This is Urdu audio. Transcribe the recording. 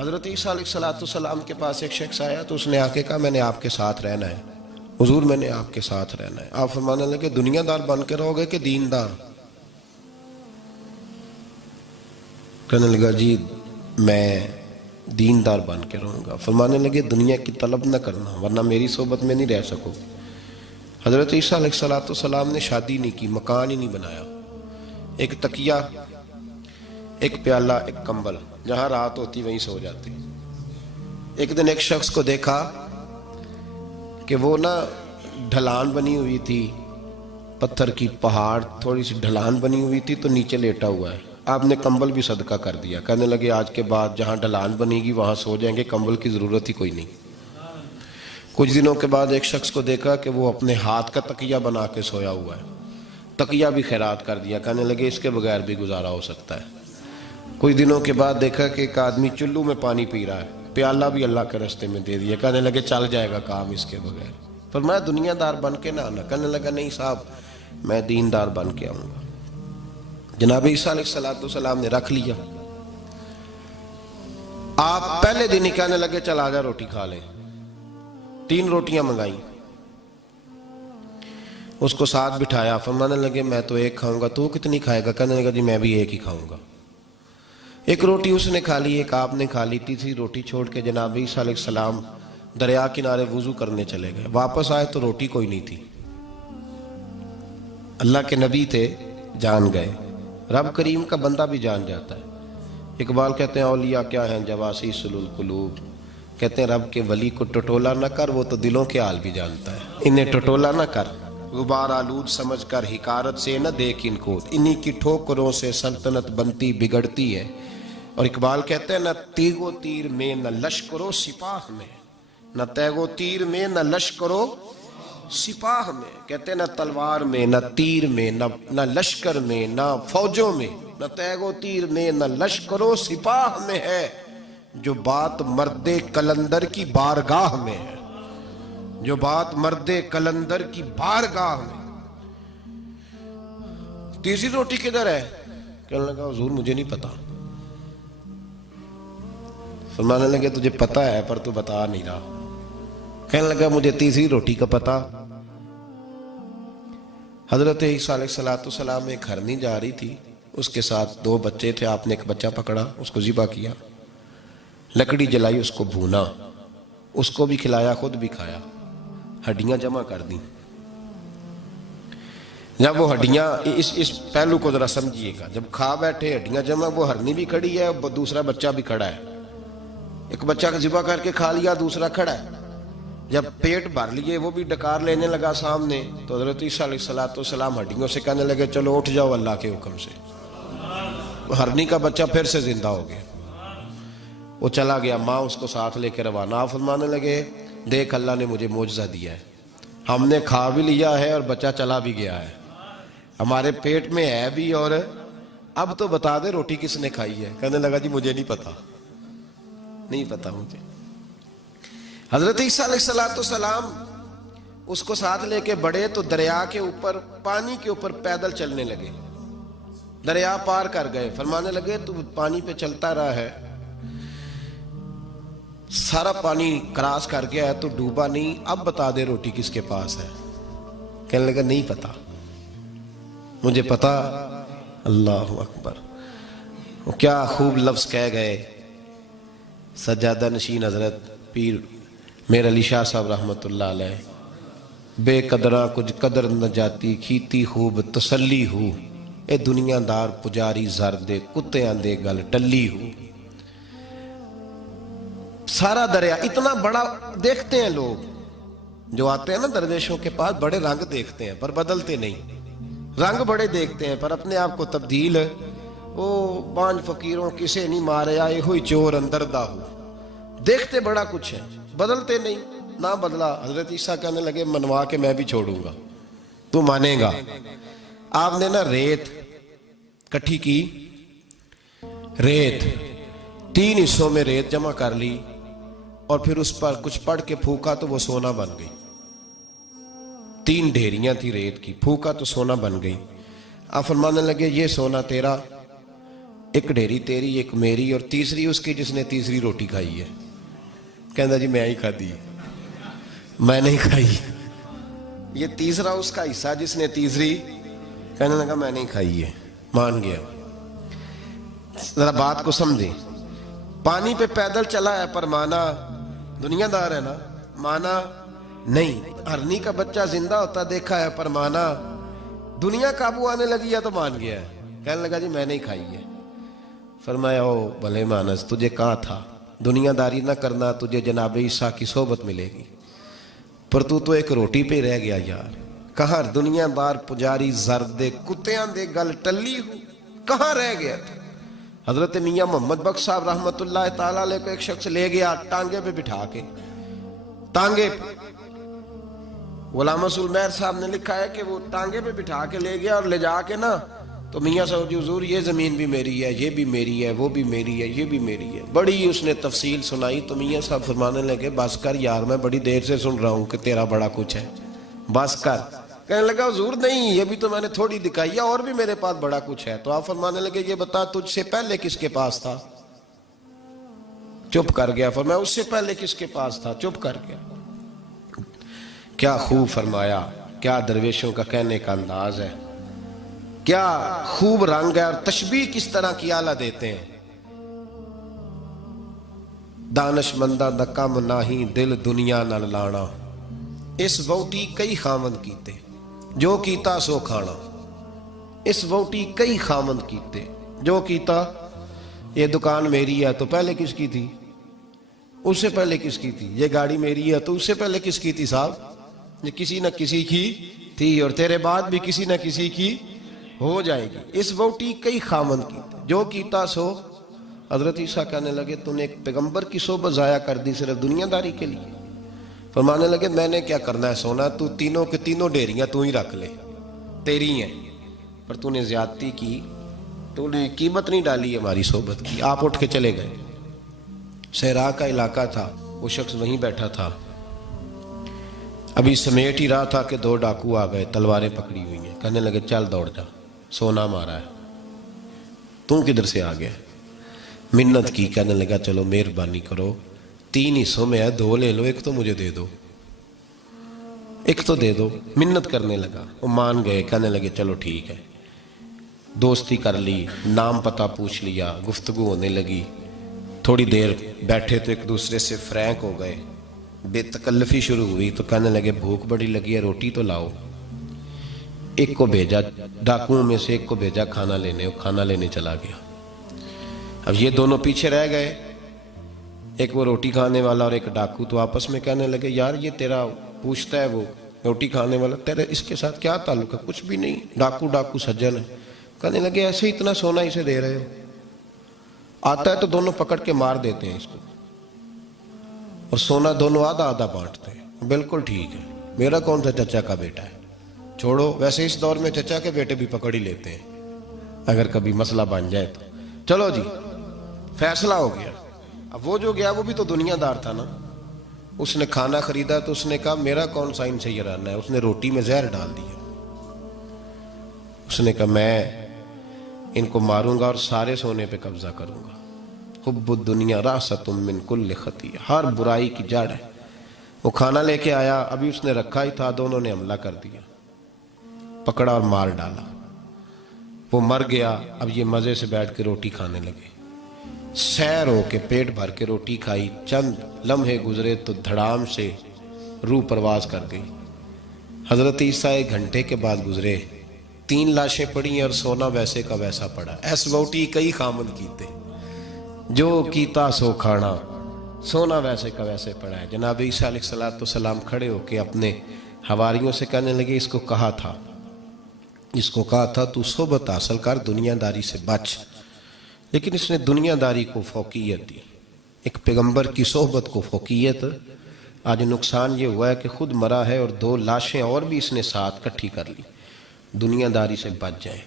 حضرت عیسیٰ علیہ السلام کے پاس ایک شخص آیا تو اس نے آ کے کہا میں نے آپ کے ساتھ رہنا ہے حضور، میں نے آپ کے ساتھ رہنا ہے۔ آپ فرمانے لگے دنیا دار بن کے رہو گے کہ دیندار؟ کہنے لگا جی میں دیندار بن کے رہوں گا۔ فرمانے لگے دنیا کی طلب نہ کرنا ورنہ میری صحبت میں نہیں رہ سکو۔ حضرت عیسیٰ علیہ السلام نے شادی نہیں کی، مکان ہی نہیں بنایا، ایک تکیہ، ایک پیالہ، ایک کمبل، جہاں رات ہوتی وہیں سو جاتے۔ ایک دن ایک شخص کو دیکھا کہ وہ نا ڈھلان بنی ہوئی تھی، پتھر کی پہاڑ تھوڑی سی ڈھلان بنی ہوئی تھی تو نیچے لیٹا ہوا ہے۔ آپ نے کمبل بھی صدقہ کر دیا، کہنے لگے آج کے بعد جہاں ڈھلان بنے گی وہاں سو جائیں گے، کمبل کی ضرورت ہی کوئی نہیں۔ کچھ دنوں کے بعد ایک شخص کو دیکھا کہ وہ اپنے ہاتھ کا تکیہ بنا کے سویا ہوا ہے، تکیہ بھی خیرات کر دیا، کہنے لگے اس کے بغیر بھی گزارا ہو سکتا ہے۔ کچھ دنوں کے بعد دیکھا کہ ایک آدمی چلو میں پانی پی رہا ہے، پیالہ بھی اللہ کے راستے میں دے دیا، کہنے لگے چل جائے گا کام اس کے بغیر۔ پر میں دنیا دار بن کے نہ آنا، کہنے لگا نہیں صاحب میں دیندار بن کے آؤں گا۔ جناب عیسیٰ علیہ السلام نے رکھ لیا۔ آپ پہلے دن ہی کہنے لگے چل آجا روٹی کھا لیں۔ 3 روٹیاں منگائیں، اس کو ساتھ بٹھایا، فرمانے لگے میں تو ایک کھاؤں گا، تو کتنی کھائے گا؟ کہنے لگا جی میں بھی ایک ہی کھاؤں گا۔ ایک روٹی اس نے کھا لی، ایک آپ نے کھا لی، تیسری روٹی چھوڑ کے جناب عیسیٰ علیہ السلام دریا کنارے وضو کرنے چلے گئے۔ واپس آئے تو روٹی کوئی نہیں تھی۔ اللہ کے نبی تھے، جان گئے۔ رب کریم کا بندہ بھی جان جاتا ہے۔ اقبال کہتے ہیں اولیاء کیا ہیں جواسیس القلوب، کہتے ہیں رب کے ولی کو ٹٹولا نہ کر، وہ تو دلوں کے حال بھی جانتا ہے۔ انہیں ٹٹولا نہ کر، غبار آلود سمجھ کر حکارت سے نہ دیکھ ان کو، انہی کی ٹھوکروں سے سلطنت بنتی بگڑتی ہے۔ اور اقبال کہتے ہیں نہ تیگ و تیر میں نہ لشکر و سپاہ میں، نہ تیگ و تیر میں نہ لشکر و سپاہ میں، کہتے ہیں نہ تلوار میں نہ تیر میں نہ لشکر میں نہ فوجوں میں، نہ تیگ و تیر میں نہ لشکر و سپاہ میں ہے، جو بات مرد کلندر کی بارگاہ میں ہے، جو بات مرد کلندر کی بارگاہ میں۔ تیسری روٹی کدھر ہے؟ کہنے لگا حضور مجھے نہیں پتا۔ فرمانے لگے تجھے پتا ہے پر تو بتا نہیں رہا۔ کہنے لگا مجھے تیسری روٹی کا پتا۔ حضرت عیسیٰ علیہ السلام ایک ہرنی جا رہی تھی، اس کے ساتھ 2 بچے تھے، آپ نے ایک بچہ پکڑا، اس کو ذبح کیا، لکڑی جلائی، اس کو بھونا، اس کو بھی کھلایا، خود بھی کھایا، ہڈیاں جمع کر دیں۔ جب وہ ہڈیاں اس پہلو کو ذرا سمجھیے گا، جب کھا بیٹھے ہڈیاں جمع، وہ ہرنی بھی کھڑی ہے، دوسرا بچہ بھی کھڑا ہے، ایک بچہ کا ذبح کر کے کھا لیا، دوسرا کھڑا ہے۔ جب پیٹ بھر لیے وہ بھی ڈکار لینے لگا سامنے، تو حضرت عیسیٰ علیہ السلام ہڈیوں سے کہنے لگے چلو اٹھ جاؤ اللہ کے حکم سے۔ ہرنی کا بچہ پھر سے زندہ ہو گیا، وہ چلا گیا، ماں اس کو ساتھ لے کے روانہ۔ فرمانے لگے دیکھ اللہ نے مجھے معجزہ دیا ہے، ہم نے کھا بھی لیا ہے اور بچہ چلا بھی گیا ہے، ہمارے پیٹ میں ہے بھی، اور اب تو بتا دے روٹی کس نے کھائی ہے؟ کہنے لگا جی مجھے نہیں پتا، نہیں پتا مجھے۔ حضرت عیسیٰ علیہ السلام اس کو ساتھ لے کے بڑھے تو دریا کے اوپر، پانی کے اوپر پیدل چلنے لگے، دریا پار کر گئے۔ فرمانے لگے تو پانی پہ چلتا رہا ہے، سارا پانی کراس کر گیا ہے تو ڈوبا نہیں، اب بتا دے روٹی کس کے پاس ہے؟ کہنے لگا نہیں پتا مجھے پتا۔ اللہ اکبر، وہ کیا خوب لفظ کہہ گئے سجادہ نشین حضرت پیر میر علی شاہ صاحب رحمت اللہ علیہ، بے قدراں کچھ قدر نہ جاتی، کھیتی خوب تسلی ہو، اے دنیا دار پجاری زردے کتیاں دے گل ٹلی ہو۔ سارا دریا اتنا بڑا دیکھتے ہیں لوگ جو آتے ہیں نا درویشوں کے پاس، بڑے رنگ دیکھتے ہیں پر بدلتے نہیں، رنگ بڑے دیکھتے ہیں پر اپنے آپ کو تبدیل، وہ پانچ فقیروں کسے نہیں مارے آئے ہوئی چور اندر دا ہو، دیکھتے بڑا کچھ ہے بدلتے نہیں۔ نہ بدلا، حضرت عیسیٰ کہنے لگے منوا کے میں بھی چھوڑوں گا، تو مانے گا۔ آپ نے نا ریت کٹھی کی، ریت 3 حصوں میں ریت جمع کر لی اور پھر اس پر کچھ پڑھ کے پھونکا تو وہ سونا بن گئی۔ 3 ڈھیریاں تھی ریت کی، پھونکا تو سونا بن گئی۔ آپ فرمانے لگے یہ سونا تیرا ایک ڈھیری تیری ایک میری اور تیسری اس کی جس نے تیسری روٹی کھائی ہے. کہنا جی میں ہی کھادی, میں نہیں کھائی. یہ تیسرا اس کا حصہ جس نے تیسری, کہنے لگا میں نہیں کھائی ہے, مان گیا. ذرا بات کو سمجھیں. پانی پہ پیدل چلا ہے پر مانا, دنیا دار ہے نا, مانا نہیں. ہرنی کا بچہ زندہ ہوتا دیکھا ہے پر مانا, دنیا قابو آنے لگی ہے تو مان گیا ہے. کہنے لگا جی میں نہیں کھائی ہے. فرمایا او بھلے مانس, تجھے کہا تھا دنیا داری نہ کرنا, تجھے جناب عیسیٰ کی صحبت ملے گی, پر تو ایک روٹی پہ رہ گیا یار. کہاں دنیا دار پجاری زردے کتیاں دے گل ٹلی ہو, کہاں رہ گیا تو. حضرت میاں محمد بخش صاحب رحمت اللہ تعالیٰ علیہ کو ایک شخص لے گیا ٹانگے پہ بٹھا کے, ٹانگے پہ. غلام رسول مہر صاحب نے لکھا ہے کہ وہ ٹانگے پہ بٹھا کے لے گیا اور لے جا کے نا تو میاں صاحب جی حضور یہ زمین بھی میری ہے, یہ بھی میری ہے, وہ بھی میری ہے, یہ بھی میری ہے. بڑی اس نے تفصیل سنائی تو میاں صاحب فرمانے لگے بس کر یار, میں بڑی دیر سے سن رہا ہوں کہ تیرا بڑا کچھ ہے, بس کر. کہنے لگا حضور نہیں, یہ بھی تو میں نے تھوڑی دکھائی ہے, اور بھی میرے پاس بڑا کچھ ہے. تو آپ فرمانے لگے یہ بتا تجھ سے پہلے کس کے پاس تھا. چپ کر گیا. فرمایا اس سے پہلے کس کے پاس تھا. چپ کر گیا. کیا خوب فرمایا, کیا درویشوں کا کہنے کا انداز ہے, کیا خوب رنگ ہے, اور تشبیہ کس طرح کی آلہ دیتے ہیں. دانش مندہ دا کم ناہی دل دنیا نال لانا, اس ووٹی کئی خامند کیتے, جو کیتا سو کھانا. اس ووٹی کئی خامند کیتے, جو کیتا. یہ دکان میری ہے تو پہلے کس کی تھی, اس سے پہلے کس کی تھی. یہ گاڑی میری ہے تو اس سے پہلے کس کی تھی صاحب, یہ کسی نہ کسی کی تھی, اور تیرے بعد بھی کسی نہ کسی کی ہو جائے گی. اس ووٹی کئی خامند کیتے, جو کیتا سو. حضرت عیسیٰ کہنے لگے تو نے ایک پیغمبر کی صحبت ضائع کر دی صرف دنیا داری کے لیے. فرمانے لگے میں نے کیا کرنا ہے سونا, تو تینوں کے تینوں ڈیریاں تو ہی رکھ لے, تیری ہیں, پر تو نے زیادتی کی, تو نے قیمت نہیں ڈالی ہماری صحبت کی. آپ اٹھ کے چلے گئے. صحرا کا علاقہ تھا, وہ شخص وہیں بیٹھا تھا, ابھی سمیٹ ہی رہا تھا کہ دو ڈاکو آ گئے, تلواریں پکڑی ہوئی ہیں. کہنے لگے چل دوڑ جا, سونا مارا ہے, تم کدھر سے آ گیا. منت کی. کہنے لگا چلو مہربانی کرو, 3 حصوں میں ہے, 2 لے لو, ایک تو مجھے دے دو, ایک تو دے دو. منت کرنے لگا, وہ مان گئے. کہنے لگے چلو ٹھیک ہے. دوستی کر لی, نام پتہ پوچھ لیا, گفتگو ہونے لگی. تھوڑی دیر بیٹھے تو ایک دوسرے سے فرینک ہو گئے, بے تکلفی شروع ہوئی. تو کہنے لگے بھوک بڑی لگی ہے, روٹی تو لاؤ. ایک کو بھیجا, ڈاکوؤں میں سے ایک کو بھیجا کھانا لینے, وہ کھانا لینے چلا گیا. اب یہ دونوں پیچھے رہ گئے, ایک وہ روٹی کھانے والا اور ایک ڈاکو. تو آپس میں کہنے لگے یار یہ تیرا پوچھتا ہے وہ روٹی کھانے والا, تیرے اس کے ساتھ کیا تعلق ہے. کچھ بھی نہیں, ڈاکو ڈاکو سجن ہے. کہنے لگے ایسے ہی اتنا سونا اسے دے رہے ہو, آتا ہے تو دونوں پکڑ کے مار دیتے ہیں اس کو, اور سونا دونوں آدھا آدھا بانٹتے ہیں. بالکل ٹھیک ہے, میرا کون سا چچا کا بیٹا ہے, چھوڑو. ویسے اس دور میں چچا کے بیٹے بھی پکڑ ہی لیتے ہیں اگر کبھی مسئلہ بن جائے تو. چلو جی فیصلہ ہو گیا. اب وہ جو گیا وہ بھی تو دنیا دار تھا نا, اس نے کھانا خریدا تو اس نے کہا میرا کون سا ان سے یہ رہنا ہے. اس نے روٹی میں زہر ڈال دیا. اس نے کہا میں ان کو ماروں گا اور سارے سونے پہ قبضہ کروں گا. حب الدنیا راست من کل خطیہ, ہر برائی کی جڑ ہے. وہ کھانا لے کے آیا, ابھی اس نے رکھا ہی تھا, دونوں نے حملہ کر دیا, پکڑا اور مار ڈالا. وہ مر گیا. اب یہ مزے سے بیٹھ کے روٹی کھانے لگے, سیر ہو کے پیٹ بھر کے روٹی کھائی. چند لمحے گزرے تو دھڑام سے روح پرواز کر گئی. حضرت عیسیٰ 1 گھنٹے کے بعد گزرے, 3 لاشیں پڑی ہیں اور سونا ویسے کا ویسا پڑا. ایس ووٹی کئی خامن کیتے, جو کیتا سو کھانا, سونا ویسے کا ویسے پڑا ہے. جناب عیسیٰ علیہ السلام کھڑے ہو کے اپنے حواریوں سے کہنے لگے اس کو کہا تھا تو صحبت حاصل کر, دنیا داری سے بچ. لیکن اس نے دنیا داری کو فوقیت دی, ایک پیغمبر کی صحبت کو فوقیت. آج نقصان یہ ہوا ہے کہ خود مرا ہے اور 2 لاشیں اور بھی اس نے ساتھ کٹھی کر لی. دنیا داری سے بچ جائیں.